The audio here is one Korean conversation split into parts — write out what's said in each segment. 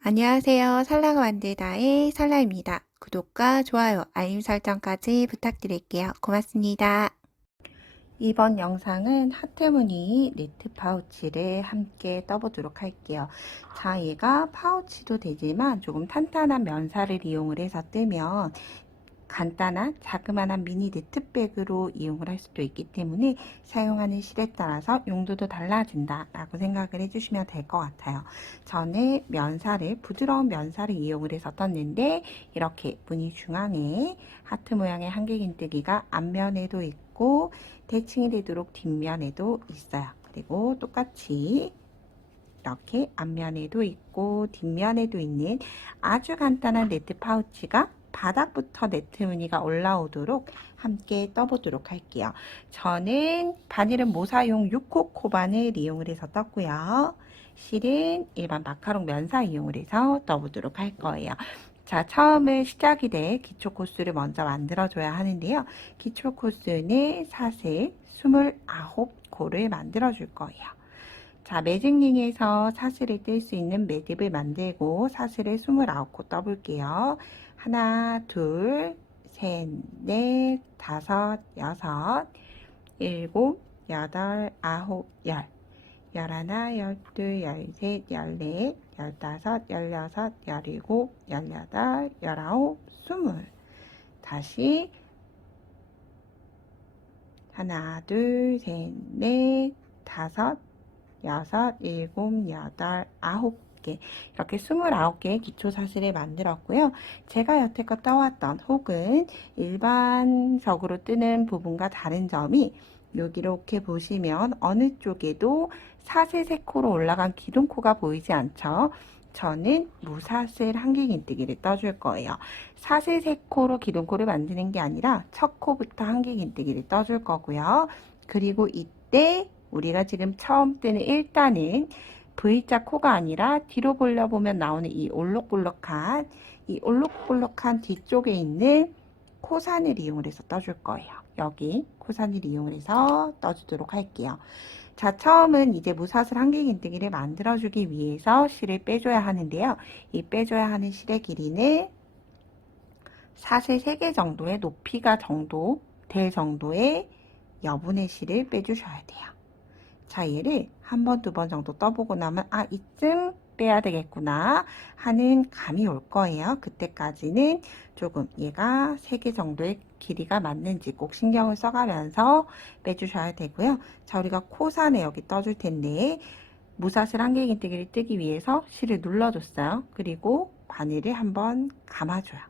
안녕하세요. 살라가 만들다의 살라입니다. 구독과 좋아요, 알림 설정까지 부탁드릴게요. 고맙습니다. 이번 영상은 하트무늬 니트 파우치를 함께 떠보도록 할게요. 자, 얘가 파우치도 되지만 조금 탄탄한 면사를 이용을 해서 뜨면 간단한 자그마한 미니 니트백으로 이용을 할 수도 있기 때문에 사용하는 실에 따라서 용도도 달라진다 라고 생각을 해주시면 될 것 같아요. 저는 부드러운 면사를 이용을 해서 떴는데 이렇게 무늬 중앙에 하트 모양의 한길긴뜨기가 앞면에도 있고 대칭이 되도록 뒷면에도 있어요. 그리고 똑같이 이렇게 앞면에도 있고 뒷면에도 있는 아주 간단한 니트 파우치가 바닥부터 네트 무늬가 올라오도록 함께 떠보도록 할게요. 저는 바닐은 모사용 6호 코반을 이용을 해서 떴고요. 실은 일반 마카롱 면사 이용을 해서 떠보도록 할 거예요. 자, 처음에 시작이 될 기초 코스를 먼저 만들어줘야 하는데요. 기초 코스는 사슬 29코를 만들어줄 거예요. 자, 매직링에서 사슬을 뜰 수 있는 매듭을 만들고 사슬을 29코 떠볼게요. 하나, 둘, 셋, 넷, 다섯, 여섯, 일곱, 여덟, 아홉, 열. 열하나, 열둘, 열셋, 열넷, 열다섯, 열여섯, 열일곱, 열여덟, 열아홉, 스물. 다시 하나, 둘, 셋, 넷, 다섯, 여섯, 일곱, 여덟, 아홉 개 이렇게 29개의 기초 사슬을 만들었고요. 제가 여태껏 떠왔던 혹은 일반적으로 뜨는 부분과 다른 점이 여기 이렇게 보시면 어느 쪽에도 사슬 3코로 올라간 기둥코가 보이지 않죠? 저는 무사슬 한길긴뜨기를 떠줄 거예요. 사슬 3코로 기둥코를 만드는 게 아니라 첫 코부터 한길긴뜨기를 떠줄 거고요. 그리고 이때 우리가 지금 처음 뜨는 1단은 V자 코가 아니라 뒤로 돌려보면 나오는 이 올록볼록한 뒤쪽에 있는 코산을 이용을 해서 떠줄 거예요. 여기 코산을 이용을 해서 떠주도록 할게요. 자, 처음은 이제 무사슬 한길긴뜨기를 만들어주기 위해서 실을 빼줘야 하는데요. 이 빼줘야 하는 실의 길이는 사슬 3개 정도의 높이가 될 정도의 여분의 실을 빼주셔야 돼요. 자, 얘를 한 번, 두 번 정도 떠보고 나면 아, 이쯤 빼야 되겠구나 하는 감이 올 거예요. 그때까지는 조금 얘가 3개 정도의 길이가 맞는지 꼭 신경을 써가면서 빼주셔야 되고요. 자, 우리가 코산에 여기 떠줄 텐데 무사슬 한길긴뜨기를 뜨기 위해서 실을 눌러줬어요. 그리고 바늘을 한번 감아줘요.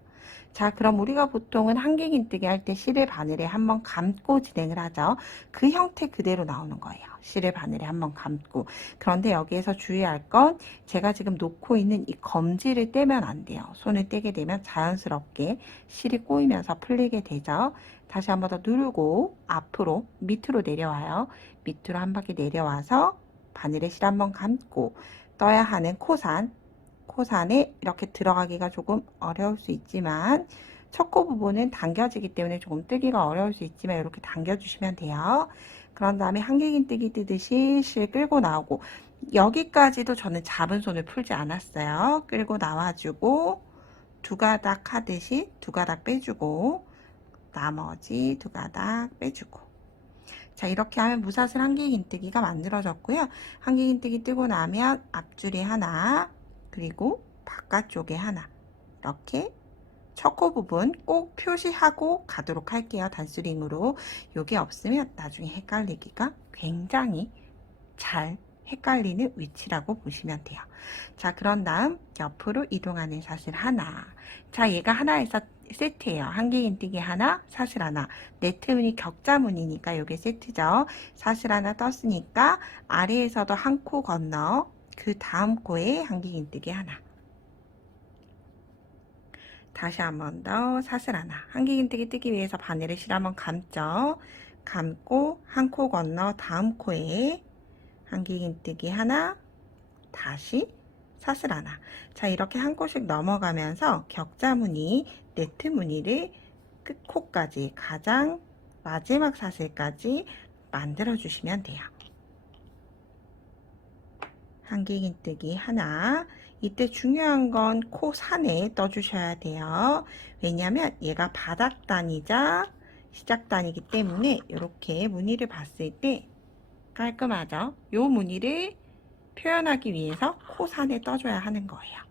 자, 그럼 우리가 보통은 한길긴뜨기 할 때 실을 바늘에 한번 감고 진행을 하죠. 그 형태 그대로 나오는 거예요. 실을 바늘에 한번 감고. 그런데 여기에서 주의할 건 제가 지금 놓고 있는 이 검지를 떼면 안 돼요. 손을 떼게 되면 자연스럽게 실이 꼬이면서 풀리게 되죠. 다시 한번 더 누르고 앞으로 밑으로 내려와요. 밑으로 한 바퀴 내려와서 바늘에 실 한번 감고 떠야 하는 코산에 이렇게 들어가기가 조금 어려울 수 있지만 첫 코 부분은 당겨지기 때문에 조금 뜨기가 어려울 수 있지만 이렇게 당겨주시면 돼요. 그런 다음에 한길긴뜨기 뜨듯이 실 끌고 나오고 여기까지도 저는 잡은 손을 풀지 않았어요. 끌고 나와주고 두 가닥 하듯이 두 가닥 빼주고 나머지 두 가닥 빼주고 자, 이렇게 하면 무사슬 한길긴뜨기가 만들어졌고요. 한길긴뜨기 뜨고 나면 앞줄이 하나 그리고 바깥쪽에 하나 이렇게 첫 코 부분 꼭 표시하고 가도록 할게요. 단수링으로. 요게 없으면 나중에 헷갈리기가 굉장히 잘 헷갈리는 위치라고 보시면 돼요. 자, 그런 다음 옆으로 이동하는 사슬 하나. 자, 얘가 하나에서 세트예요. 한길긴뜨기 하나, 사슬 하나. 네트무늬 격자무늬니까 요게 세트죠. 사슬 하나 떴으니까 아래에서도 한 코 건너 그 다음 코에 한길긴뜨기 하나. 다시 한 번 더 사슬 하나. 한길긴뜨기 뜨기 위해서 바늘에 실 한번 감죠. 감고 한 코 건너 다음 코에 한길긴뜨기 하나, 다시 사슬 하나. 자, 이렇게 한 코씩 넘어가면서 격자무늬, 네트 무늬를 끝코까지 가장 마지막 사슬까지 만들어 주시면 돼요. 한길긴뜨기 하나, 이때 중요한 건 코 산에 떠주셔야 돼요. 왜냐면 얘가 바닥단이자 시작단이기 때문에 이렇게 무늬를 봤을 때 깔끔하죠. 요 무늬를 표현하기 위해서 코 산에 떠줘야 하는 거예요.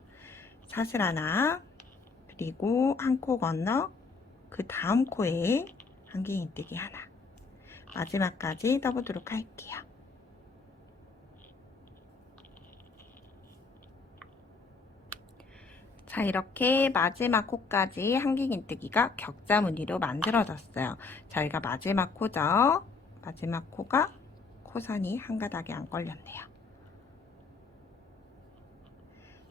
사슬 하나, 그리고 한 코 건너 그 다음 코에 한길긴뜨기 하나, 마지막까지 떠보도록 할게요. 자, 이렇게 마지막 코까지 한길긴뜨기가 격자 무늬로 만들어졌어요. 저희가 마지막 코죠. 마지막 코가 코선이 한 가닥에 안 걸렸네요.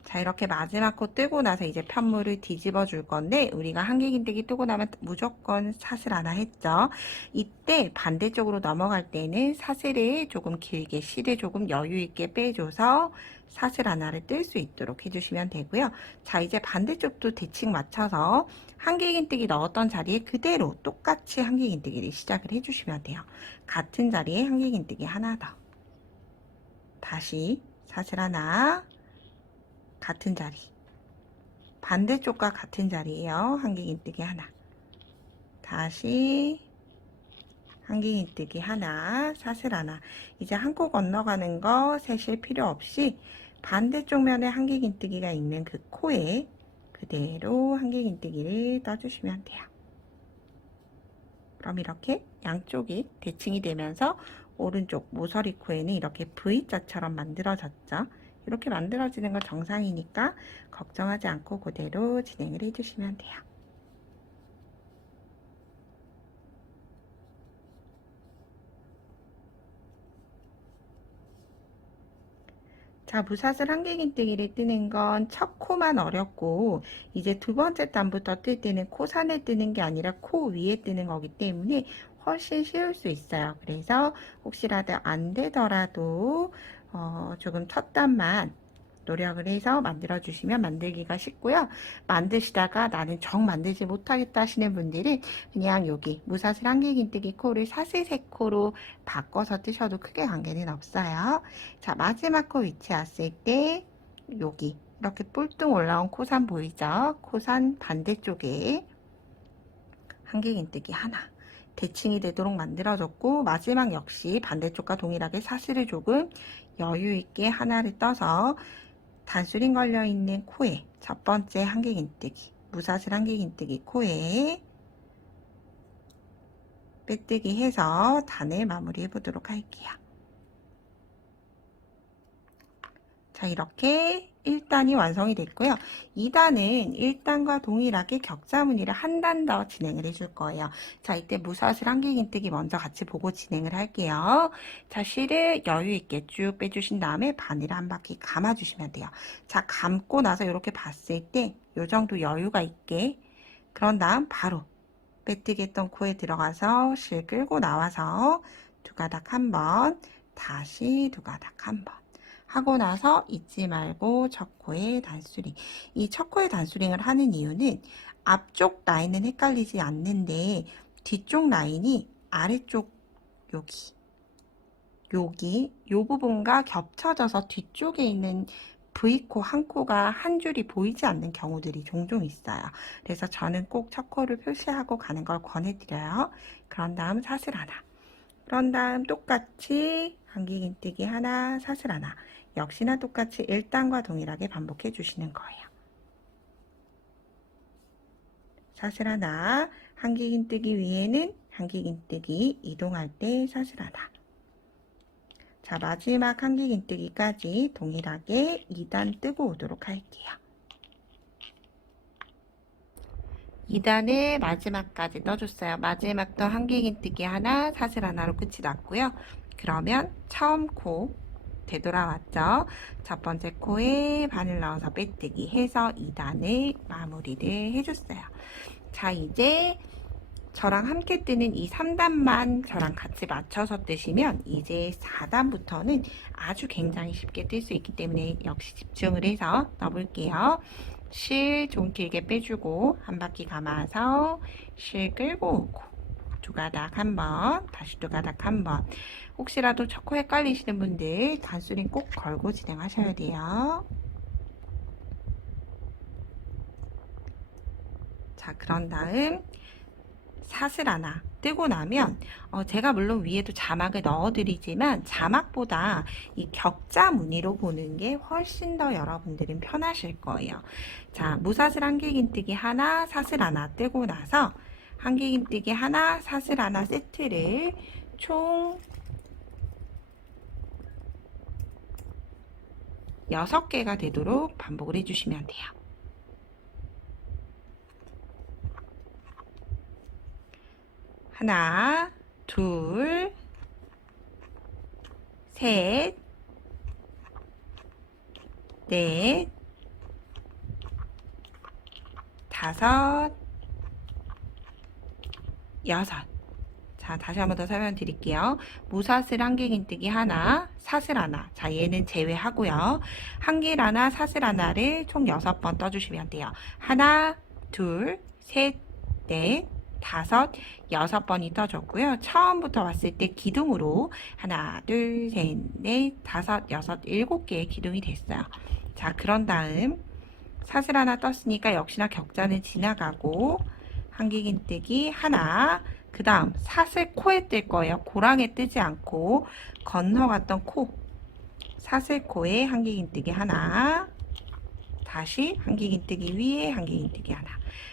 자, 이렇게 마지막 코 뜨고 나서 이제 편물을 뒤집어 줄 건데, 우리가 한길긴뜨기 뜨고 나면 무조건 사슬 하나 했죠. 이때 반대쪽으로 넘어갈 때는 사슬을 조금 길게, 실을 조금 여유 있게 빼줘서 사슬 하나를 뜰 수 있도록 해주시면 되고요. 자, 이제 반대쪽도 대칭 맞춰서 한길긴뜨기 넣었던 자리에 그대로 똑같이 한길긴뜨기를 시작을 해주시면 돼요. 같은 자리에 한길긴뜨기 하나 더. 다시 사슬 하나, 같은 자리, 반대쪽과 같은 자리에요. 한길긴뜨기 하나, 다시 한길긴뜨기 하나, 사슬 하나. 이제 한 코 건너가는 거 세실 필요 없이 반대쪽 면에 한길긴뜨기가 있는 그 코에 그대로 한길긴뜨기를 떠주시면 돼요. 그럼 이렇게 양쪽이 대칭이 되면서 오른쪽 모서리 코에는 이렇게 V자처럼 만들어졌죠. 이렇게 만들어지는 건 정상이니까 걱정하지 않고 그대로 진행을 해주시면 돼요. 자, 무사슬 한길긴뜨기를 뜨는 건 첫 코만 어렵고 이제 두 번째 단부터 뜰 때는 코 산에 뜨는 게 아니라 코 위에 뜨는 거기 때문에 훨씬 쉬울 수 있어요. 그래서 혹시라도 안 되더라도 조금 첫 단만 노력을 해서 만들어 주시면 만들기가 쉽고요. 만드시다가 나는 정 만들지 못하겠다 하시는 분들은 그냥 여기 무사슬 한길긴뜨기 코를 사슬 3코로 바꿔서 뜨셔도 크게 관계는 없어요. 자, 마지막 코 위치 왔을 때 여기 이렇게 뿔뚱 올라온 코산 보이죠? 코산 반대쪽에 한길긴뜨기 하나, 대칭이 되도록 만들어졌고, 마지막 역시 반대쪽과 동일하게 사슬을 조금 여유 있게 하나를 떠서 단수링 걸려있는 코에 첫 번째 한길긴뜨기, 무사슬 한길긴뜨기 코에 빼뜨기 해서 단을 마무리해 보도록 할게요. 자, 이렇게 1단이 완성이 됐고요. 2단은 1단과 동일하게 격자 무늬를 한 단 더 진행을 해줄 거예요. 자, 이때 무사슬 한길긴뜨기 먼저 같이 보고 진행을 할게요. 자, 실을 여유 있게 쭉 빼주신 다음에 바늘을 한 바퀴 감아주시면 돼요. 자, 감고 나서 이렇게 봤을 때 이 정도 여유가 있게, 그런 다음 바로 빼뜨기 했던 코에 들어가서 실 끌고 나와서 두 가닥 한 번, 다시 두 가닥 한 번. 하고 나서 잊지 말고 첫 코에 단수링. 이 첫 코에 단수링을 하는 이유는 앞쪽 라인은 헷갈리지 않는데 뒤쪽 라인이 아래쪽 요 부분과 겹쳐져서 뒤쪽에 있는 V코 한 코가 한 줄이 보이지 않는 경우들이 종종 있어요. 그래서 저는 꼭 첫 코를 표시하고 가는 걸 권해드려요. 그런 다음 사슬 하나. 그런 다음 똑같이 한길긴뜨기 하나, 사슬 하나. 역시나 똑같이 1단과 동일하게 반복해 주시는 거예요. 사슬 하나, 한길긴뜨기 위에는 한길긴뜨기 이동할 때 사슬 하나. 자, 마지막 한길긴뜨기까지 동일하게 2단 뜨고 오도록 할게요. 2단을 마지막까지 떠줬어요. 마지막도 한길긴뜨기 하나, 사슬 하나로 끝이 났고요. 그러면 처음 코 되돌아왔죠. 첫 번째 코에 바늘 넣어서 빼뜨기 해서 2단을 마무리를 해줬어요. 자, 이제 저랑 함께 뜨는 이 3단만 저랑 같이 맞춰서 뜨시면 이제 4단부터는 아주 굉장히 쉽게 뜰 수 있기 때문에 역시 집중을 해서 넣어볼게요. 실 좀 길게 빼주고 한 바퀴 감아서 실 끌고 오고 두 가닥 한 번, 다시 두 가닥 한 번. 혹시라도 첫 코 헷갈리시는 분들 단수링 꼭 걸고 진행하셔야 돼요. 자, 그런 다음 사슬 하나 뜨고 나면 제가 물론 위에도 자막을 넣어드리지만 자막보다 이 격자 무늬로 보는 게 훨씬 더 여러분들은 편하실 거예요. 자, 무사슬 한길긴뜨기 하나, 사슬 하나 뜨고 나서 한길긴뜨기 하나, 사슬 하나 세트를 총 6개가 되도록 반복을 해주시면 돼요. 하나, 둘, 셋, 넷, 다섯, 여섯. 자, 다시 한번 더 설명드릴게요. 무사슬 한길긴뜨기 하나, 사슬 하나. 자, 얘는 제외하고요. 한길 하나, 사슬 하나를 총 6번 떠주시면 돼요. 하나, 둘, 셋, 넷, 다섯, 6번이 떠졌고요. 처음부터 왔을 때 기둥으로 하나, 둘, 셋, 넷, 다섯, 여섯, 7개의 기둥이 됐어요. 자, 그런 다음 사슬 하나 떴으니까 역시나 격자는 지나가고 한길긴뜨기 하나, 그 다음 사슬 코에 뜰 거예요. 고랑에 뜨지 않고 건너갔던 코, 사슬 코에 한길긴뜨기 하나, 다시 한길긴뜨기 위에 한길긴뜨기 하나,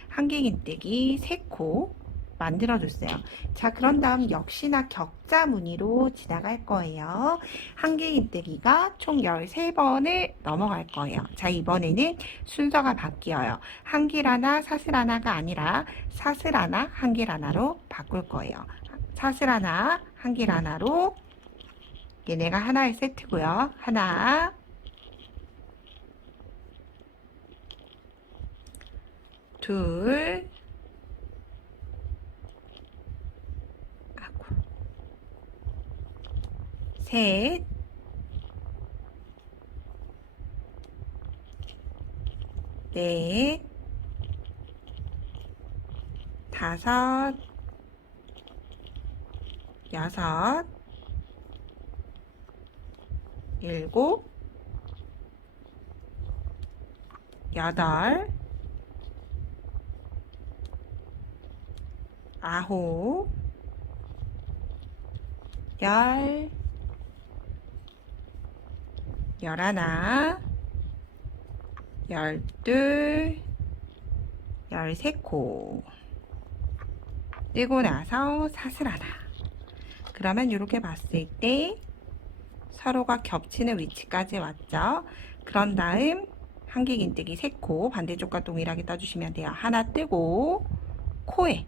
한길긴뜨기 3코 만들어줬어요. 자, 그런 다음 역시나 격자 무늬로 지나갈 거예요. 한길긴뜨기가 총 13번을 넘어갈 거예요. 자, 이번에는 순서가 바뀌어요. 한길 하나, 사슬 하나가 아니라 사슬 하나, 한길 하나로 바꿀 거예요. 사슬 하나, 한길 하나로 얘네가 하나의 세트고요. 하나, 둘, 셋, 넷, 다섯, 여섯, 일곱, 여덟, 아홉, 열, 열하나, 열둘, 13코 뜨고 나서 사슬 하나. 그러면 이렇게 봤을 때 서로가 겹치는 위치까지 왔죠. 그런 다음 한길긴뜨기 3코 반대쪽과 동일하게 떠주시면 돼요. 하나 뜨고 코에,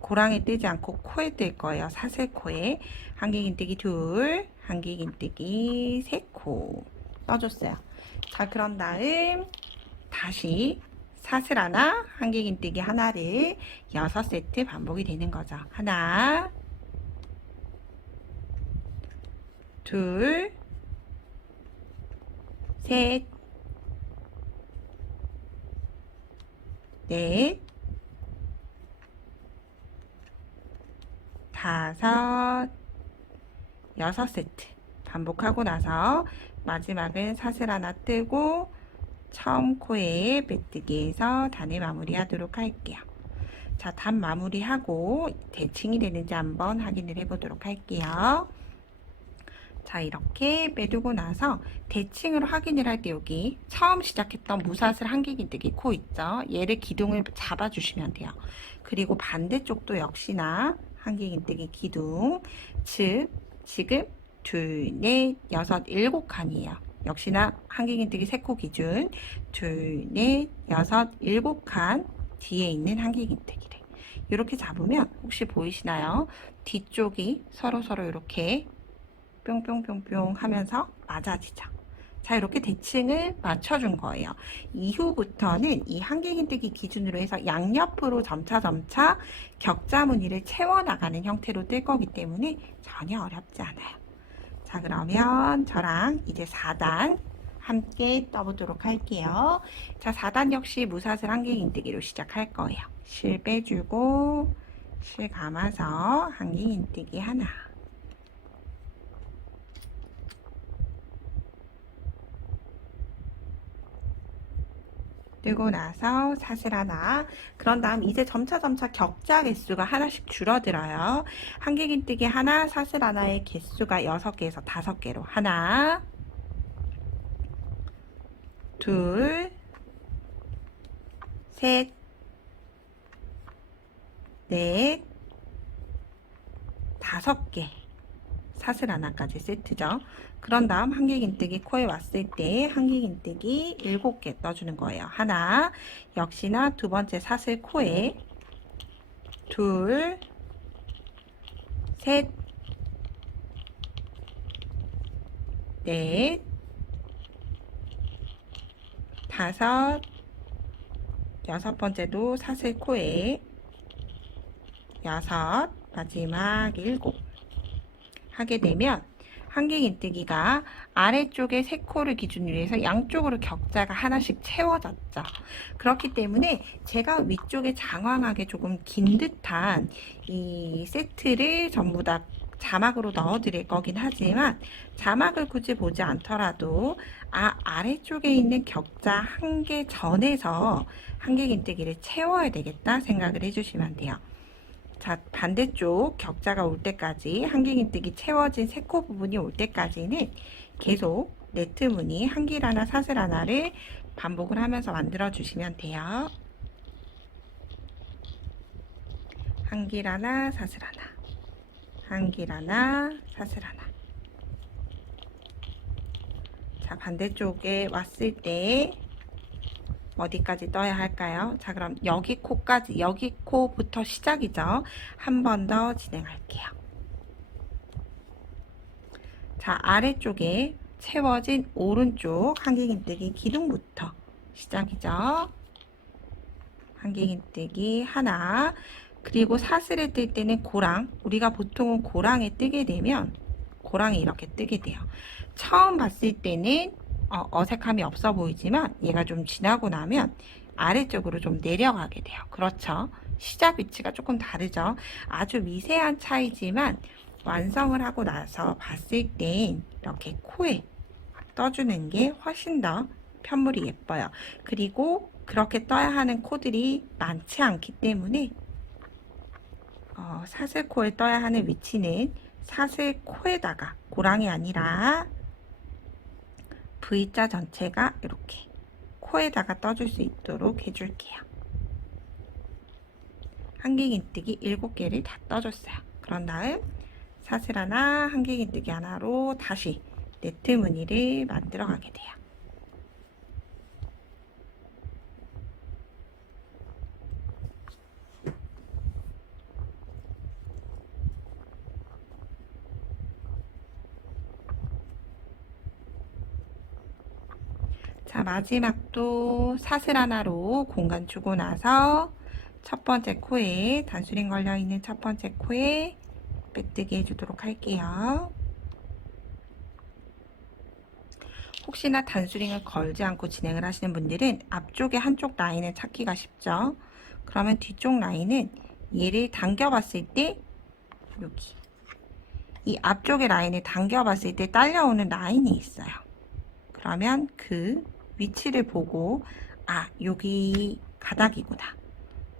고랑에 뜨지 않고 코에 뜰 거예요. 사슬코에 한길긴뜨기 2, 한길긴뜨기 3코 떠줬어요. 자, 그런 다음 다시 사슬 하나, 한길긴뜨기 하나를 6세트 반복이 되는 거죠. 하나, 둘, 셋, 넷, 다섯, 6세트 반복하고 나서 마지막은 사슬 하나 뜨고 처음 코에 빼뜨기해서 단을 마무리하도록 할게요. 자, 단 마무리하고 대칭이 되는지 한번 확인을 해보도록 할게요. 자, 이렇게 빼두고 나서 대칭으로 확인을 할 때 여기 처음 시작했던 무사슬 한길긴뜨기 코 있죠? 얘를 기둥을 잡아주시면 돼요. 그리고 반대쪽도 역시나 한길긴뜨기 기둥, 즉 지금 둘, 넷, 여섯, 7칸이에요. 역시나 한길긴뜨기 3코 기준 둘, 넷, 여섯, 7칸 뒤에 있는 한길긴뜨기를 이렇게 잡으면 혹시 보이시나요? 뒤쪽이 서로 이렇게 뿅뿅뿅뿅 하면서 맞아지죠. 자, 이렇게 대칭을 맞춰준 거예요. 이후부터는 이 한길긴뜨기 기준으로 해서 양옆으로 점차 격자 무늬를 채워나가는 형태로 뜰 거기 때문에 전혀 어렵지 않아요. 자, 그러면 저랑 이제 4단 함께 떠보도록 할게요. 자, 4단 역시 무사슬 한길긴뜨기로 시작할 거예요. 실 빼주고 실 감아서 한길긴뜨기 하나, 뜨고 나서 사슬 하나. 그런 다음 이제 점차 격자 개수가 하나씩 줄어들어요. 한길긴뜨기 하나, 사슬 하나의 개수가 6개에서 5개로 하나, 둘, 셋, 넷, 5개. 사슬 하나까지 세트죠. 그런 다음 한길긴뜨기 코에 왔을 때 한길긴뜨기 7개 떠주는 거예요. 하나, 역시나 두 번째 사슬 코에 둘, 셋, 넷, 5, 6번째도 사슬 코에 6, 마지막 7 하게 되면 한길긴뜨기가 아래쪽에 3코를 기준으로 해서 양쪽으로 격자가 하나씩 채워졌죠. 그렇기 때문에 제가 위쪽에 장황하게 조금 긴 듯한 이 세트를 전부 다 자막으로 넣어 드릴 거긴 하지만 자막을 굳이 보지 않더라도 아래쪽에 있는 격자 1개 전에서 한길긴뜨기를 채워야 되겠다 생각을 해주시면 돼요. 자, 반대쪽 격자가 올 때까지 한길긴뜨기 채워진 3코 부분이 올 때까지는 계속 네트 무늬 한길 하나 사슬 하나를 반복을 하면서 만들어 주시면 돼요. 한길 하나 사슬 하나, 한길 하나 사슬 하나. 자, 반대쪽에 왔을 때 어디까지 떠야 할까요? 자, 그럼 여기 코까지, 여기 코부터 시작이죠. 한 번 더 진행할게요. 자, 아래쪽에 채워진 오른쪽 한길긴뜨기 기둥부터 시작이죠. 한길긴뜨기 하나, 그리고 사슬을 뜰 때는 고랑, 우리가 보통은 고랑에 뜨게 되면 고랑이 이렇게 뜨게 돼요. 처음 봤을 때는 어색함이 없어 보이지만 얘가 좀 지나고 나면 아래쪽으로 좀 내려가게 돼요. 그렇죠? 시작 위치가 조금 다르죠? 아주 미세한 차이지만 완성을 하고 나서 봤을 땐 이렇게 코에 떠주는 게 훨씬 더 편물이 예뻐요. 그리고 그렇게 떠야 하는 코들이 많지 않기 때문에 사슬코에 떠야 하는 위치는 사슬코에다가 고랑이 아니라 V자 전체가 이렇게 코에다가 떠줄 수 있도록 해줄게요. 한길긴뜨기 7개를 다 떠줬어요. 그런 다음 사슬 하나, 한길긴뜨기 하나로 다시 네트 무늬를 만들어 가게 돼요. 자, 마지막도 사슬 하나로 공간 주고 나서 첫 번째 코에 단수링 걸려 있는 첫 번째 코에 빼뜨기 해주도록 할게요. 혹시나 단수링을 걸지 않고 진행을 하시는 분들은 앞쪽에 한쪽 라인을 찾기가 쉽죠. 그러면 뒤쪽 라인은 얘를 당겨봤을 때 여기 이 앞쪽의 라인을 당겨봤을 때 딸려오는 라인이 있어요. 그러면 그 위치를 보고 여기 가닥이구나.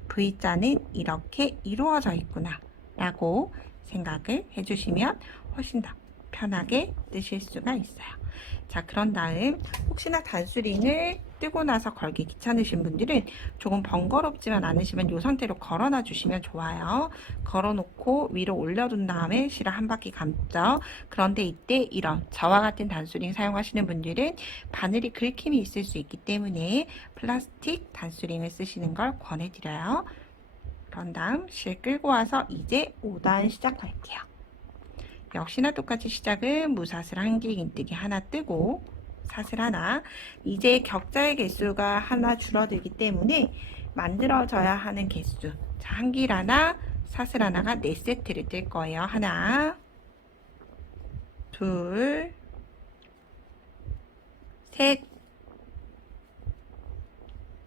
V자는 이렇게 이루어져 있구나 라고 생각을 해주시면 훨씬 더 편하게 뜨실 수가 있어요. 자, 그런 다음 혹시나 단수링을 뜨고 나서 걸기 귀찮으신 분들은 조금 번거롭지만 않으시면 이 상태로 걸어놔 주시면 좋아요. 걸어놓고 위로 올려둔 다음에 실을 한 바퀴 감죠. 그런데 이때 이런 저와 같은 단수링 사용하시는 분들은 바늘이 긁힘이 있을 수 있기 때문에 플라스틱 단수링을 쓰시는 걸 권해드려요. 그런 다음 실 끌고 와서 이제 5단 시작할게요. 역시나 똑같이 시작은 무사슬 한길긴뜨기 하나 뜨고 사슬 하나. 이제 격자의 개수가 하나 줄어들기 때문에 만들어져야 하는 개수. 자, 한길 하나, 사슬 하나가 4세트를 뜰 거예요. 하나, 둘, 셋,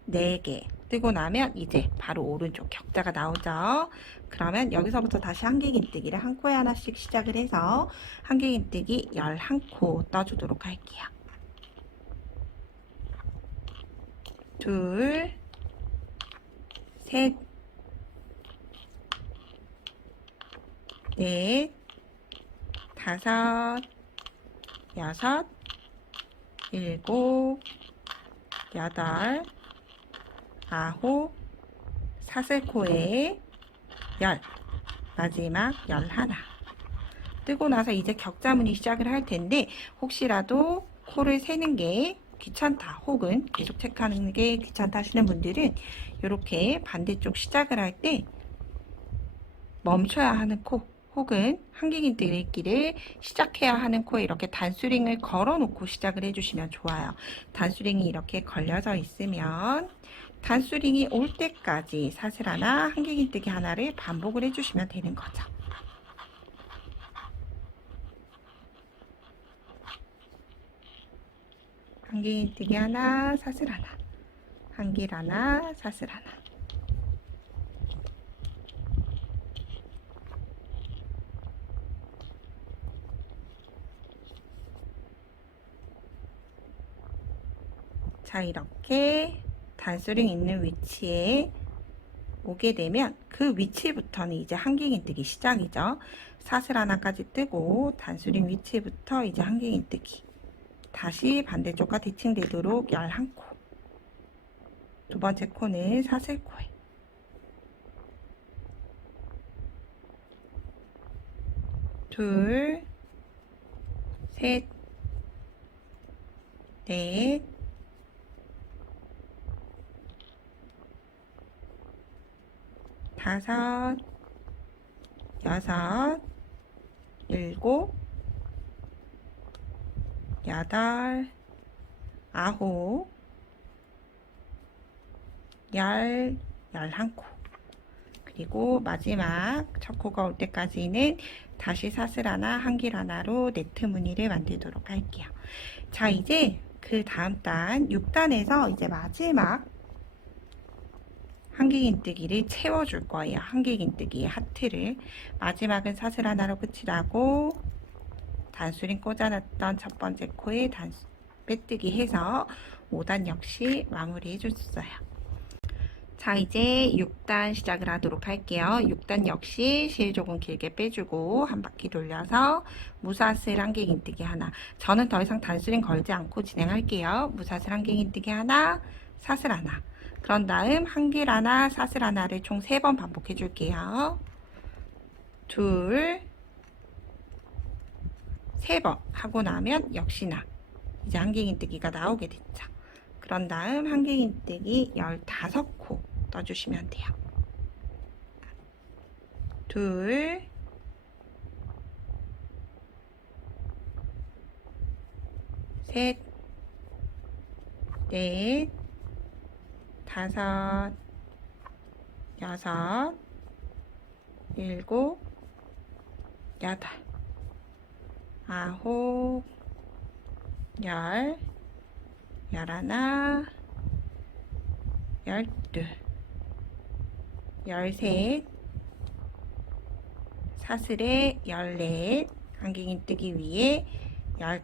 4개. 뜨고 나면 이제 바로 오른쪽 격자가 나오죠. 그러면 여기서부터 다시 한길긴뜨기를 한 코에 하나씩 시작을 해서 한길긴뜨기 11코 떠주도록 할게요. 둘, 셋, 넷, 다섯, 여섯, 일곱, 여덟, 아홉, 사슬코에 열, 마지막 11. 뜨고 나서 이제 격자무늬 시작을 할 텐데 혹시라도 코를 세는 게 귀찮다 혹은 계속 체크하는 게 귀찮다 하시는 분들은 이렇게 반대쪽 시작을 할 때 멈춰야 하는 코 혹은 한길긴뜨기를 시작해야 하는 코에 이렇게 단수링을 걸어 놓고 시작을 해주시면 좋아요. 단수링이 이렇게 걸려져 있으면 단수링이 올 때까지 사슬 하나, 한길긴뜨기 하나를 반복을 해주시면 되는 거죠. 한길긴뜨기 하나, 사슬 하나, 한길 하나, 사슬 하나. 자, 이렇게 단수링 있는 위치에 오게 되면 그 위치부터는 이제 한길긴뜨기 시작이죠. 사슬 하나까지 뜨고 단수링 위치부터 이제 한길긴뜨기. 다시 반대쪽과 대칭되도록 11코. 두 번째 코는 사슬코에. 둘, 셋, 넷, 다섯, 여섯, 일곱, 여덟, 아홉, 열, 11코. 그리고 마지막 첫 코가 올 때까지는 다시 사슬 하나, 한길 하나로 네트 무늬를 만들도록 할게요. 자, 이제 그 다음 단 6단에서 이제 마지막 한길긴뜨기를 채워줄 거예요. 한길긴뜨기의 하트를. 마지막은 사슬 하나로 끝이 나고 단수링 꽂아놨던 첫 번째 코에 빼뜨기 해서 5단 역시 마무리 해줬어요. 자, 이제 6단 시작을 하도록 할게요. 6단 역시 실 조금 길게 빼주고 한 바퀴 돌려서 무사슬 한길긴뜨기 하나. 저는 더 이상 단수링 걸지 않고 진행할게요. 무사슬 한길긴뜨기 하나, 사슬 하나. 그런 다음 한길 하나, 사슬 하나를 총 3번 반복해 줄게요. 둘, 3번 하고 나면 역시나 이제 한길긴뜨기가 나오게 됐죠. 그런 다음 한길긴뜨기 15코 떠주시면 돼요. 둘, 셋, 넷, 다섯, 여섯, 일곱, 여덟, 아홉, 열, 11, 12, 13, 사슬에 14, 한길긴뜨기 위에 15.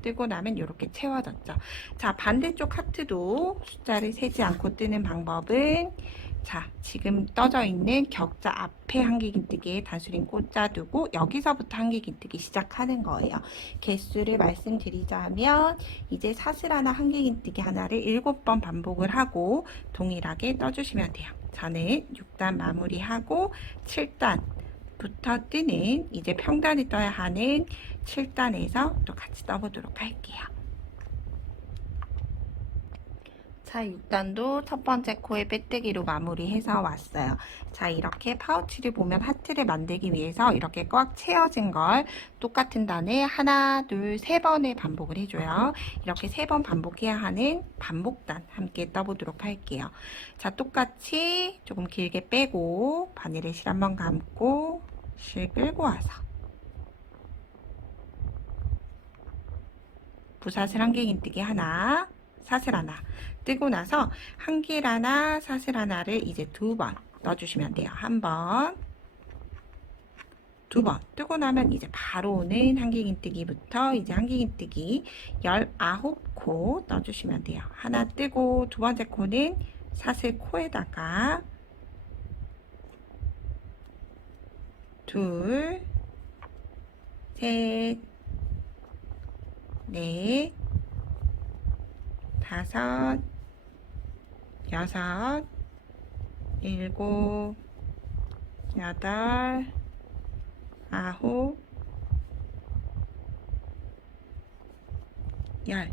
뜨고 나면 이렇게 채워졌죠. 자, 반대쪽 하트도 숫자를 세지 않고 뜨는 방법은 자, 지금 떠져 있는 격자 앞에 한길긴뜨기에 단수링 꽂아두고 여기서부터 한길긴뜨기 시작하는 거예요. 개수를 말씀드리자면 이제 사슬 하나, 한길긴뜨기 하나를 7번 반복을 하고 동일하게 떠주시면 돼요. 저는 6단 마무리하고 7단부터 뜨는 이제 평단을 떠야 하는 7단에서 또 같이 떠보도록 할게요. 자, 6단도 첫 번째 코에 빼뜨기로 마무리해서 왔어요. 자, 이렇게 파우치를 보면 하트를 만들기 위해서 이렇게 꽉 채워진 걸 똑같은 단에 하나, 둘, 3번을 반복을 해줘요. 이렇게 3번 반복해야 하는 반복단 함께 떠보도록 할게요. 자, 똑같이 조금 길게 빼고 바늘에 실 한번 감고 실 끌고 와서 부사슬 한길긴뜨기 하나, 사슬 하나 뜨고 나서 한길 하나, 사슬 하나를 이제 2번 넣어주시면 돼요. 한 번, 두 번 뜨고 나면 이제 바로 오는 한길긴뜨기부터 이제 한길긴뜨기 19코 떠주시면 돼요. 하나 뜨고 두 번째 코는 사슬 코에다가 둘, 셋, 넷, 다섯, 여섯, 일곱, 여덟, 아홉, 열.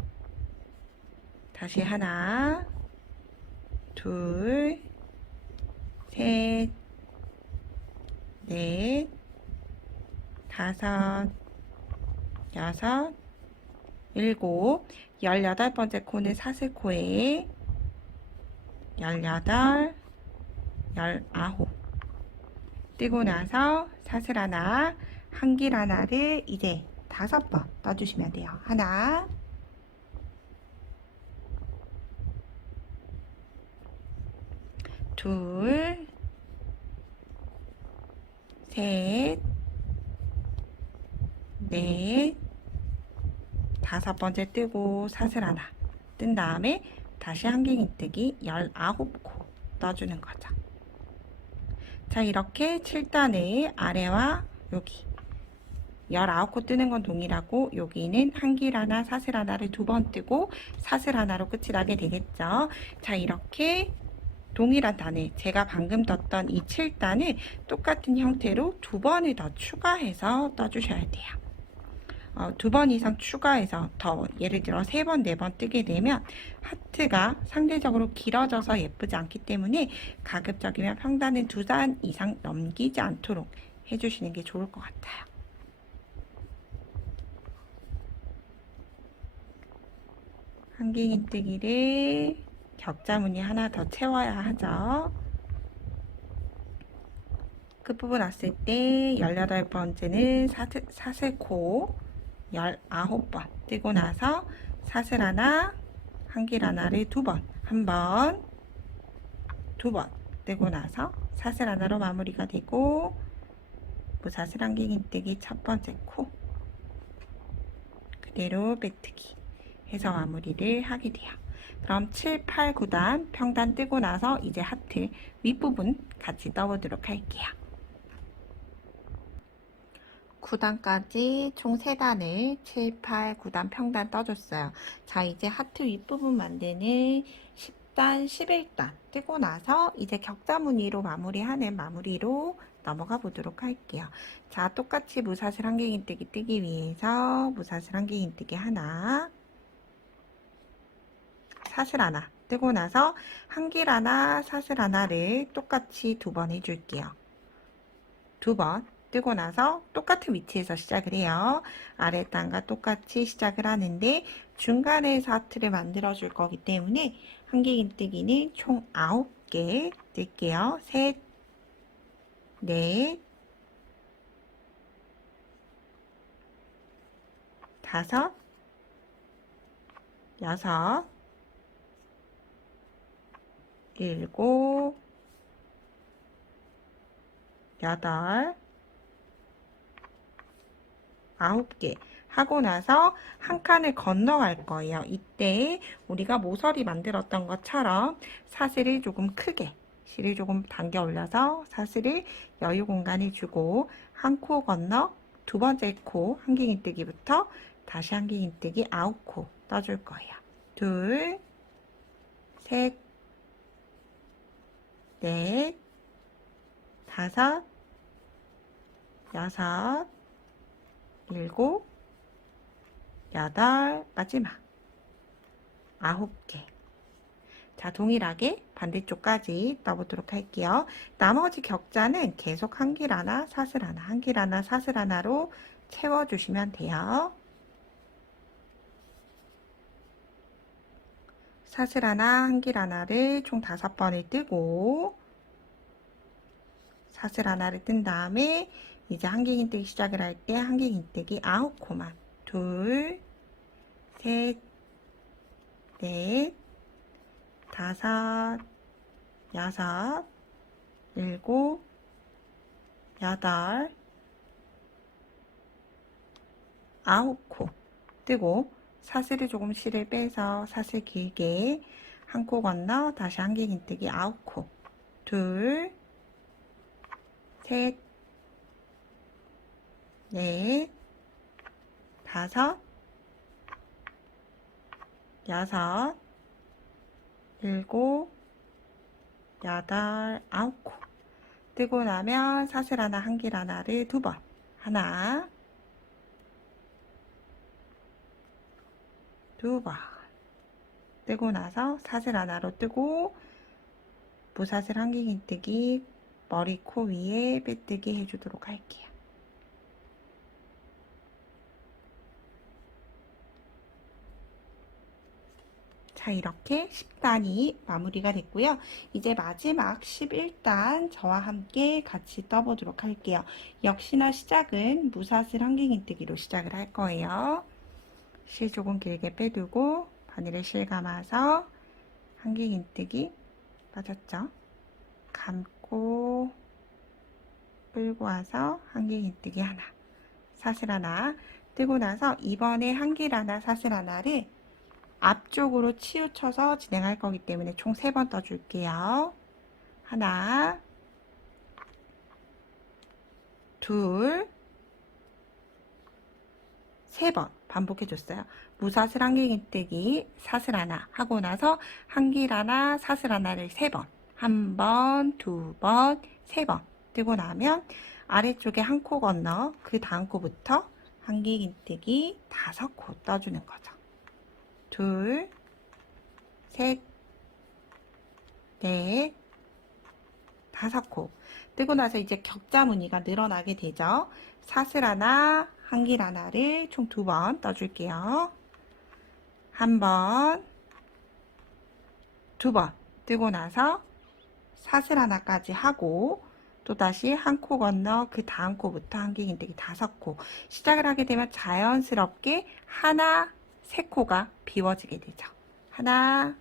다시 하나, 둘, 셋, 넷, 다섯, 여섯, 일곱, 18번째 코는 사슬코에 18, 19 뜨고 나서 사슬 하나, 한길 하나를 이제 5번 떠주시면 돼요. 하나, 둘, 셋, 넷, 5번째 뜨고 사슬 하나 뜬 다음에 다시 한길긴뜨기 19코 떠주는 거죠. 자, 이렇게 7단의 아래와 여기 19코 뜨는 건 동일하고 여기는 한길 하나, 사슬 하나를 2번 뜨고 사슬 하나로 끝이 나게 되겠죠. 자, 이렇게 동일한 단을 제가 방금 떴던 이 7단을 똑같은 형태로 2번을 더 추가해서 떠주셔야 돼요. 2번 이상 추가해서 더 예를 들어 3번, 4번 뜨게 되면 하트가 상대적으로 길어져서 예쁘지 않기 때문에 가급적이면 평단은 2단 이상 넘기지 않도록 해주시는 게 좋을 것 같아요. 한길긴뜨기를 격자무늬 하나 더 채워야 하죠. 끝부분 왔을 때 18번째는 사슬코 19번 뜨고 나서 사슬 하나, 한길 하나를 2번, 한 번, 2번 뜨고 나서 사슬 하나로 마무리가 되고 무사슬 한길긴뜨기 첫 번째 코 그대로 빼뜨기 해서 마무리를 하게 돼요. 그럼 7, 8, 9단 평단 뜨고 나서 이제 하트 윗부분 같이 떠보도록 할게요. 9단까지 총 3단을 7, 8, 9단 평단 떠줬어요. 자, 이제 하트 윗부분 만드는 10단, 11단 뜨고 나서 이제 격자 무늬로 마무리하는 마무리로 넘어가 보도록 할게요. 자, 똑같이 무사슬 한길긴뜨기 뜨기 위해서 무사슬 한길긴뜨기 하나, 사슬 하나 뜨고 나서 한길 하나, 사슬 하나를 똑같이 2번 해줄게요. 2번 뜨고 나서 똑같은 위치에서 시작을 해요. 아랫단과 똑같이 시작을 하는데 중간에서 하트를 만들어 줄 거기 때문에 한길긴뜨기는 총 9개 뜰게요. 셋, 넷, 다섯, 여섯, 일곱, 여덟, 9개 하고 나서 한 칸을 건너갈 거예요. 이때 우리가 모서리 만들었던 것처럼 사슬을 조금 크게 실을 조금 당겨 올려서 사슬을 여유 공간을 주고 한 코 건너 두 번째 코 한길긴뜨기부터 다시 한길긴뜨기 9코 떠줄 거예요. 둘, 셋, 넷, 다섯, 여섯, 일곱, 여덟, 마지막 9개. 자, 동일하게 반대쪽까지 떠보도록 할게요. 나머지 격자는 계속 한길 하나, 사슬 하나, 한길 하나, 사슬 하나로 채워주시면 돼요. 사슬 하나, 한길 하나를 총 5번을 뜨고 사슬 하나를 뜬 다음에 이제 한길긴뜨기 시작을 할 때 한길긴뜨기 9코만 둘, 셋, 넷, 다섯, 여섯, 일곱, 여덟, 아홉 코 뜨고 사슬을 조금 실을 빼서 사슬 길게 한 코 건너 다시 한길긴뜨기 아홉 코 둘, 셋, 넷, 다섯, 여섯, 일곱, 여덟, 아홉 코 뜨고 나면 사슬 하나 한길 하나를 두 번 하나 두 번 뜨고 나서 사슬 하나로 뜨고 무사슬 한길긴뜨기 머리 코 위에 빼뜨기 해주도록 할게요. 자, 이렇게 10단이 마무리가 됐고요. 이제 마지막 11단 저와 함께 같이 떠보도록 할게요. 역시나 시작은 무사슬 한길긴뜨기로 시작을 할 거예요. 실 조금 길게 빼두고 바늘에 실 감아서 한길긴뜨기 빠졌죠? 감고 끌고 와서 한길긴뜨기 하나, 사슬 하나 뜨고 나서 이번에 한길 하나, 사슬 하나를 앞쪽으로 치우쳐서 진행할 거기 때문에 총 3번 떠줄게요. 하나, 둘, 3번 반복해줬어요. 무사슬 한길긴뜨기 사슬 하나 하고 나서 한길 하나, 사슬 하나를 3번, 한 번, 두 번, 3번 뜨고 나면 아래쪽에 한 코 건너 그 다음 코부터 한길긴뜨기 5코 떠주는 거죠. 둘, 셋, 넷, 5코 뜨고 나서 이제 격자 무늬가 늘어나게 되죠. 사슬 하나, 한길 하나를 총 2번 떠줄게요. 한 번, 2번 뜨고 나서 사슬 하나까지 하고 또다시 한 코 건너 그 다음 코부터 한길긴뜨기 5코 시작을 하게 되면 자연스럽게 하나, 3코가 비워지게 되죠. 하나,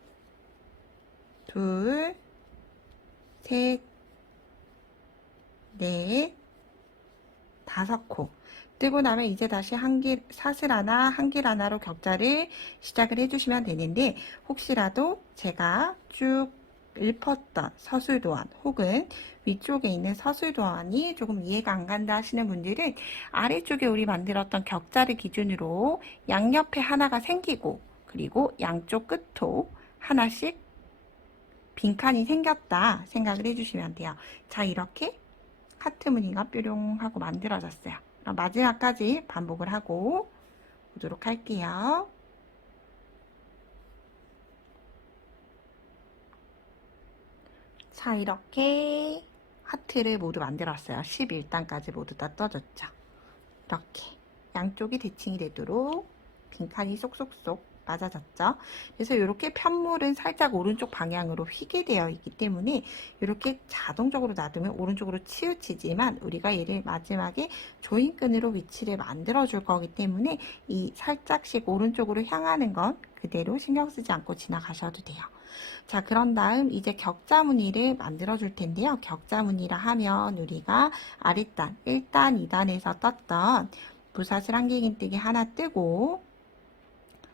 둘, 셋, 넷, 5코 뜨고 나면 이제 다시 한길 사슬 하나, 한길 하나로 격자를 시작을 해주시면 되는데 혹시라도 제가 쭉 읊었던 서술도안 혹은 위쪽에 있는 서술도안이 조금 이해가 안 간다 하시는 분들은 아래쪽에 우리 만들었던 격자를 기준으로 양옆에 하나가 생기고 그리고 양쪽 끝도 하나씩 빈칸이 생겼다 생각을 해주시면 돼요. 자, 이렇게 하트 무늬가 뾰룡 하고 만들어졌어요. 그럼 마지막까지 반복을 하고 보도록 할게요. 자, 이렇게 하트를 모두 만들었어요. 11단까지 모두 다 떠졌죠. 이렇게 양쪽이 대칭이 되도록 빈칸이 쏙쏙쏙 맞아졌죠. 그래서 이렇게 편물은 살짝 오른쪽 방향으로 휘게 되어 있기 때문에 이렇게 자동적으로 놔두면 오른쪽으로 치우치지만 우리가 얘를 마지막에 조인끈으로 위치를 만들어 줄 거기 때문에 이 살짝씩 오른쪽으로 향하는 건 그대로 신경 쓰지 않고 지나가셔도 돼요. 자, 그런 다음 이제 격자 무늬를 만들어 줄 텐데요. 격자 무늬라 하면 우리가 아랫단 1단, 2단에서 떴던 무사슬 한길긴뜨기 하나 뜨고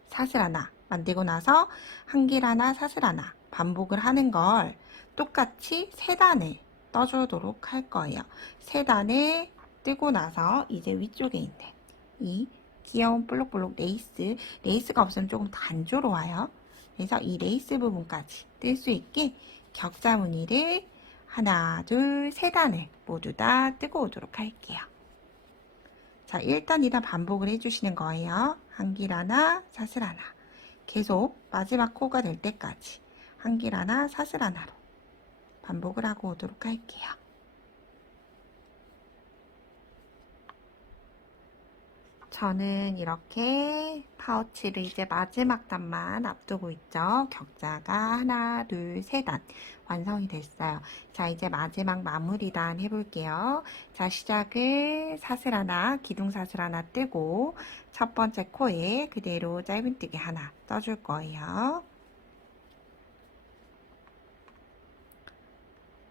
사슬 하나 만들고 나서 한길 하나, 사슬 하나 반복을 하는 걸 똑같이 3단을 떠주도록 할 거예요. 3단을 뜨고 나서 이제 위쪽에 있는 이 귀여운 볼록볼록 레이스가 없으면 조금 단조로워요. 그래서 이 레이스 부분까지 뜰 수 있게 격자 무늬를 하나, 둘, 3단을 모두 다 뜨고 오도록 할게요. 자, 1단, 2단 반복을 해주시는 거예요. 한길 하나, 사슬 하나. 계속 마지막 코가 될 때까지 한길 하나, 사슬 하나로 반복을 하고 오도록 할게요. 저는 이렇게 파우치를 이제 마지막 단만 앞두고 있죠. 격자가 하나, 둘, 3단 완성이 됐어요. 자, 이제 마지막 마무리 단 해볼게요. 자, 시작을 사슬 하나, 기둥사슬 하나 뜨고 첫 번째 코에 그대로 짧은뜨기 하나 떠줄 거예요.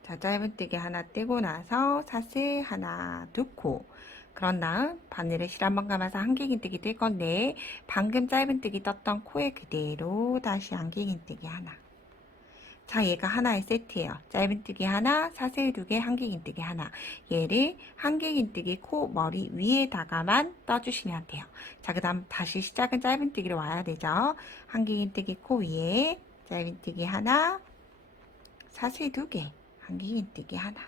자, 짧은뜨기 하나 뜨고 나서 사슬 하나, 2코 그런 다음 바늘에 실 한번 감아서 한길긴뜨기 뜰 건데 방금 짧은뜨기 떴던 코에 그대로 다시 한길긴뜨기 하나. 자, 얘가 하나의 세트예요. 짧은뜨기 하나, 사슬 2개, 한길긴뜨기 하나. 얘를 한길긴뜨기 코 머리 위에다가만 떠주시면 돼요. 자, 그 다음 다시 시작은 짧은뜨기로 와야 되죠. 한길긴뜨기 코 위에 짧은뜨기 하나, 사슬 2개, 한길긴뜨기 하나.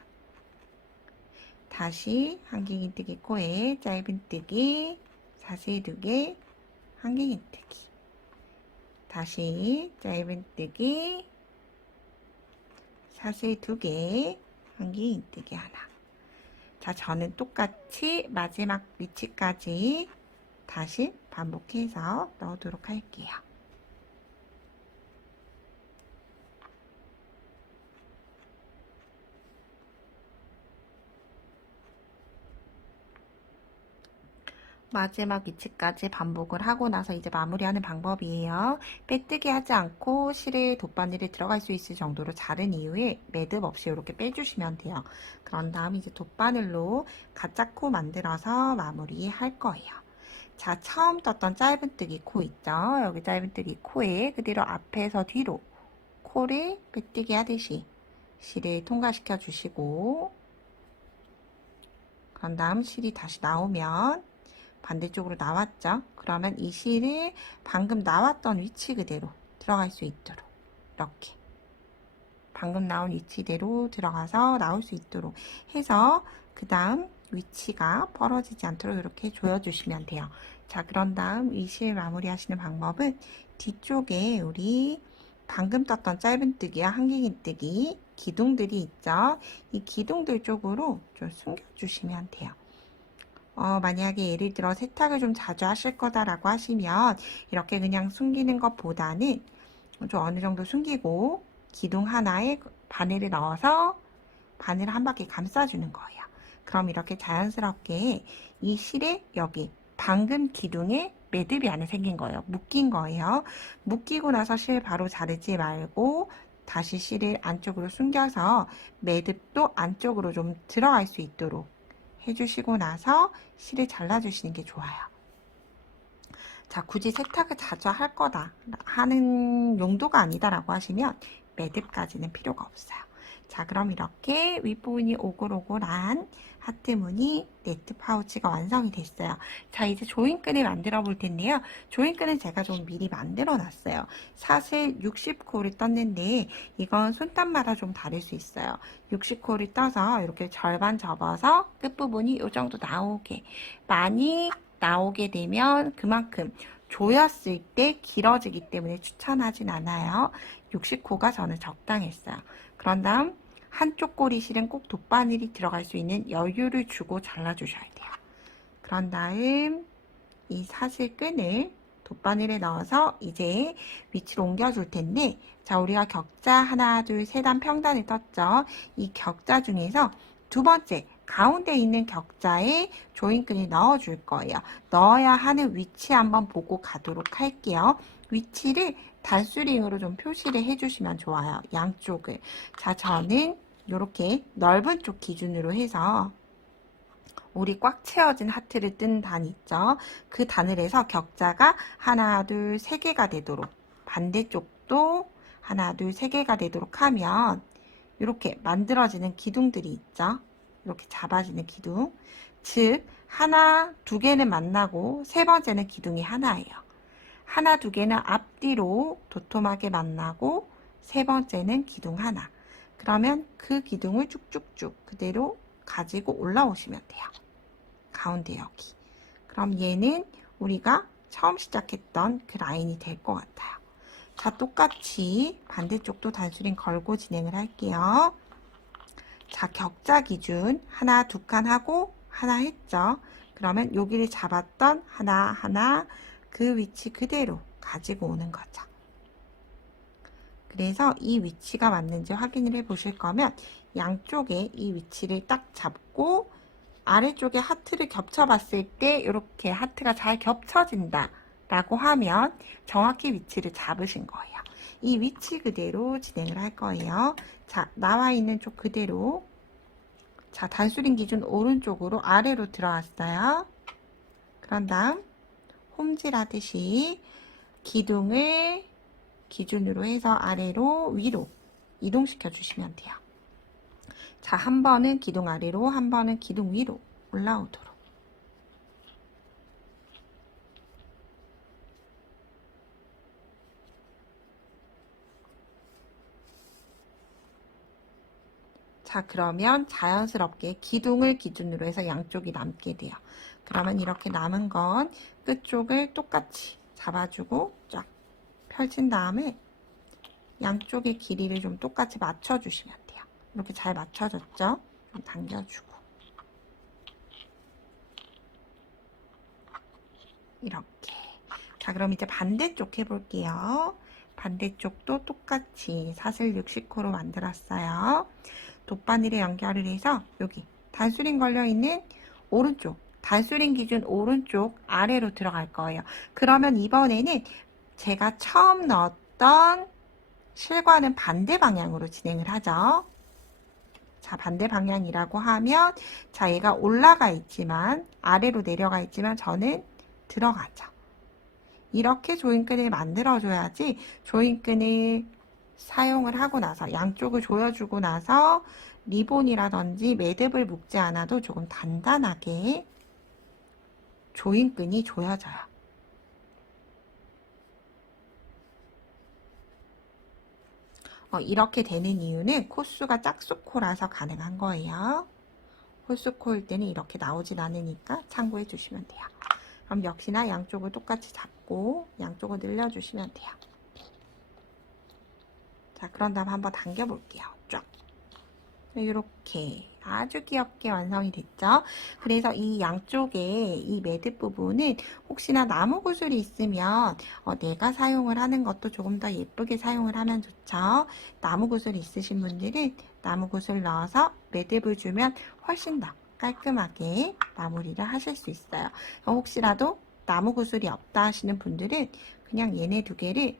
다시 한길긴뜨기 코에 짧은뜨기, 사슬 2개, 한길긴뜨기. 다시 짧은뜨기, 사슬 2개, 한길긴뜨기 하나. 자, 저는 똑같이 마지막 위치까지 다시 반복해서 넣도록 할게요. 마지막 위치까지 반복을 하고 나서 이제 마무리하는 방법이에요. 빼뜨기 하지 않고 실에 돗바늘이 들어갈 수 있을 정도로 자른 이후에 매듭 없이 이렇게 빼주시면 돼요. 그런 다음 이제 돗바늘로 가짜 코 만들어서 마무리할 거예요. 자, 처음 떴던 짧은뜨기 코 있죠? 여기 짧은뜨기 코에 그대로 앞에서 뒤로 코를 빼뜨기 하듯이 실을 통과시켜 주시고, 그런 다음 실이 다시 나오면 반대쪽으로 나왔죠? 그러면 이 실을 방금 나왔던 위치 그대로 들어갈 수 있도록 이렇게 방금 나온 위치대로 들어가서 나올 수 있도록 해서 그 다음 위치가 벌어지지 않도록 이렇게 조여주시면 돼요. 자, 그런 다음 이 실 마무리 하시는 방법은 뒤쪽에 우리 방금 떴던 짧은뜨기와 한길긴뜨기 기둥들이 있죠? 이 기둥들 쪽으로 좀 숨겨주시면 돼요. 만약에 예를 들어 세탁을 좀 자주 하실 거다라고 하시면 이렇게 그냥 숨기는 것보다는 좀 어느 정도 숨기고 기둥 하나에 바늘을 넣어서 바늘을 한 바퀴 감싸주는 거예요. 그럼 이렇게 자연스럽게 이 실에 여기 방금 기둥에 매듭이 안에 생긴 거예요. 묶인 거예요. 묶이고 나서 실 바로 자르지 말고 다시 실을 안쪽으로 숨겨서 매듭도 안쪽으로 좀 들어갈 수 있도록 해주시고 나서 실을 잘라주시는 게 좋아요. 자, 굳이 세탁을 자주 할 거다 하는 용도가 아니다라고 하시면 매듭까지는 필요가 없어요. 자, 그럼 이렇게 윗부분이 오글오글한 하트 무늬 네트 파우치가 완성이 됐어요. 자, 이제 조인끈을 만들어 볼 텐데요. 조인끈은 제가 좀 미리 만들어 놨어요. 사실 60코를 떴는데 이건 손땀마다 좀 다를 수 있어요. 60코를 떠서 이렇게 절반 접어서 끝부분이 이 정도 나오게, 많이 나오게 되면 그만큼 조였을 때 길어지기 때문에 추천하진 않아요. 60코가 저는 적당했어요. 그런 다음 한쪽 꼬리 실은 꼭 돗바늘이 들어갈 수 있는 여유를 주고 잘라주셔야 돼요. 그런 다음 이 사슬끈을 돗바늘에 넣어서 이제 위치로 옮겨줄 텐데, 자, 우리가 격자 하나, 둘, 세 단 평단을 떴죠. 이 격자 중에서 두 번째 가운데 있는 격자에 조인끈을 넣어줄 거예요. 넣어야 하는 위치 한번 보고 가도록 할게요. 위치를 단수링으로 좀 표시를 해주시면 좋아요. 양쪽을. 자, 저는 이렇게 넓은 쪽 기준으로 해서 우리 꽉 채워진 하트를 뜬 단 있죠. 그 단을 해서 격자가 하나, 둘, 세 개가 되도록, 반대쪽도 하나, 둘, 세 개가 되도록 하면 이렇게 만들어지는 기둥들이 있죠. 이렇게 잡아지는 기둥. 즉, 하나, 두 개는 만나고 세 번째는 기둥이 하나예요. 하나, 두 개는 앞뒤로 도톰하게 만나고 세 번째는 기둥 하나. 그러면 그 기둥을 쭉쭉쭉 그대로 가지고 올라오시면 돼요. 가운데 여기. 그럼 얘는 우리가 처음 시작했던 그 라인이 될 것 같아요. 자, 똑같이 반대쪽도 단수링 걸고 진행을 할게요. 자, 격자 기준 하나, 두 칸 하고 하나 했죠. 그러면 여기를 잡았던 하나 그 위치 그대로 가지고 오는 거죠. 그래서 이 위치가 맞는지 확인을 해 보실 거면 양쪽에 이 위치를 딱 잡고 아래쪽에 하트를 겹쳐 봤을 때 이렇게 하트가 잘 겹쳐진다 라고 하면 정확히 위치를 잡으신 거예요. 이 위치 그대로 진행을 할 거예요. 자, 나와 있는 쪽 그대로 자, 단수링 기준 오른쪽으로 아래로 들어왔어요. 그런 다음 홈질하듯이 기둥을 기준으로 해서 아래로 위로 이동시켜 주시면 돼요. 자, 한 번은 기둥 아래로, 한 번은 기둥 위로 올라오도록. 자, 그러면 자연스럽게 기둥을 기준으로 해서 양쪽이 남게 돼요. 그러면 이렇게 남은 건 끝쪽을 똑같이 잡아주고 쫙 펼친 다음에 양쪽의 길이를 좀 똑같이 맞춰주시면 돼요. 이렇게 잘 맞춰졌죠? 좀 당겨주고. 이렇게. 자, 그럼 이제 반대쪽 해볼게요. 반대쪽도 똑같이 사슬 60호로 만들었어요. 돗바늘에 연결을 해서 여기 단수링 걸려있는 오른쪽, 단수링 기준 오른쪽 아래로 들어갈 거예요. 그러면 이번에는 제가 처음 넣었던 실과는 반대 방향으로 진행을 하죠. 자, 반대 방향이라고 하면 자, 얘가 올라가 있지만 아래로 내려가 있지만 저는 들어가죠. 이렇게 조인끈을 만들어줘야지 조인끈을 사용을 하고 나서 양쪽을 조여주고 나서 리본이라든지 매듭을 묶지 않아도 조금 단단하게 조인끈이 조여져요. 이렇게 되는 이유는 코수가 짝수코라서 가능한 거예요. 홀수코일 때는 이렇게 나오진 않으니까 참고해 주시면 돼요. 그럼 역시나 양쪽을 똑같이 잡고 양쪽을 늘려주시면 돼요. 자, 그런 다음 한번 당겨 볼게요. 쫙. 이렇게 아주 귀엽게 완성이 됐죠. 그래서 이 양쪽에 이 매듭 부분은 혹시나 나무 구슬이 있으면 내가 사용을 하는 것도 조금 더 예쁘게 사용을 하면 좋죠. 나무 구슬 있으신 분들은 나무 구슬 넣어서 매듭을 주면 훨씬 더 깔끔하게 마무리를 하실 수 있어요. 혹시라도 나무 구슬이 없다 하시는 분들은 그냥 얘네 두 개를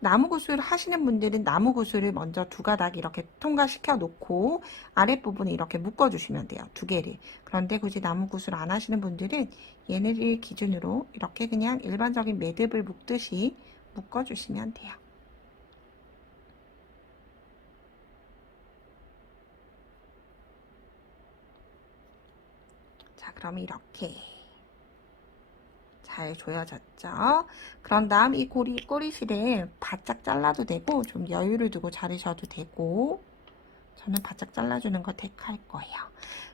나무 구슬 하시는 분들은 나무 구슬을 먼저 두 가닥 이렇게 통과시켜 놓고 아랫부분에 이렇게 묶어 주시면 돼요. 두 개를. 그런데 굳이 나무 구슬 안 하시는 분들은 얘네를 기준으로 이렇게 그냥 일반적인 매듭을 묶듯이 묶어 주시면 돼요. 자, 그럼 이렇게 잘 조여졌죠. 그런 다음 이 꼬리실을 바짝 잘라도 되고 좀 여유를 두고 자르셔도 되고 저는 바짝 잘라주는 거 택할 거예요.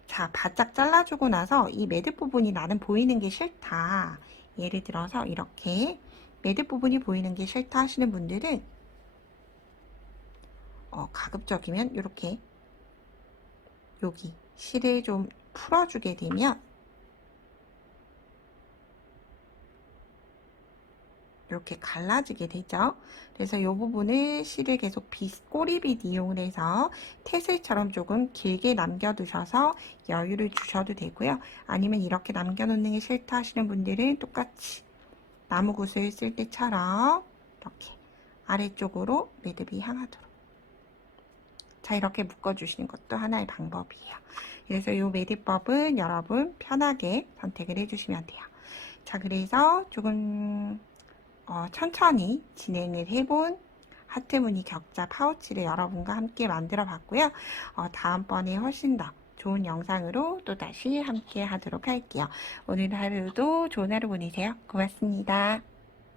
자, 바짝 잘라주고 나서 이 매듭 부분이 나는 보이는 게 싫다. 예를 들어서 이렇게 매듭 부분이 보이는 게 싫다 하시는 분들은 가급적이면 이렇게 여기 실을 좀 풀어주게 되면 이렇게 갈라지게 되죠. 그래서 이 부분을 실을 계속 꼬리빗 이용을 해서 태슬처럼 조금 길게 남겨두셔서 여유를 주셔도 되고요. 아니면 이렇게 남겨놓는 게 싫다 하시는 분들은 똑같이 나무 구슬 쓸 때처럼 이렇게 아래쪽으로 매듭이 향하도록 자, 이렇게 묶어주시는 것도 하나의 방법이에요. 그래서 이 매듭법은 여러분 편하게 선택을 해주시면 돼요. 자, 그래서 조금 천천히 진행을 해본 하트무늬 격자 파우치를 여러분과 함께 만들어 봤고요. 다음번에 훨씬 더 좋은 영상으로 또다시 함께 하도록 할게요. 오늘 하루도 좋은 하루 보내세요. 고맙습니다.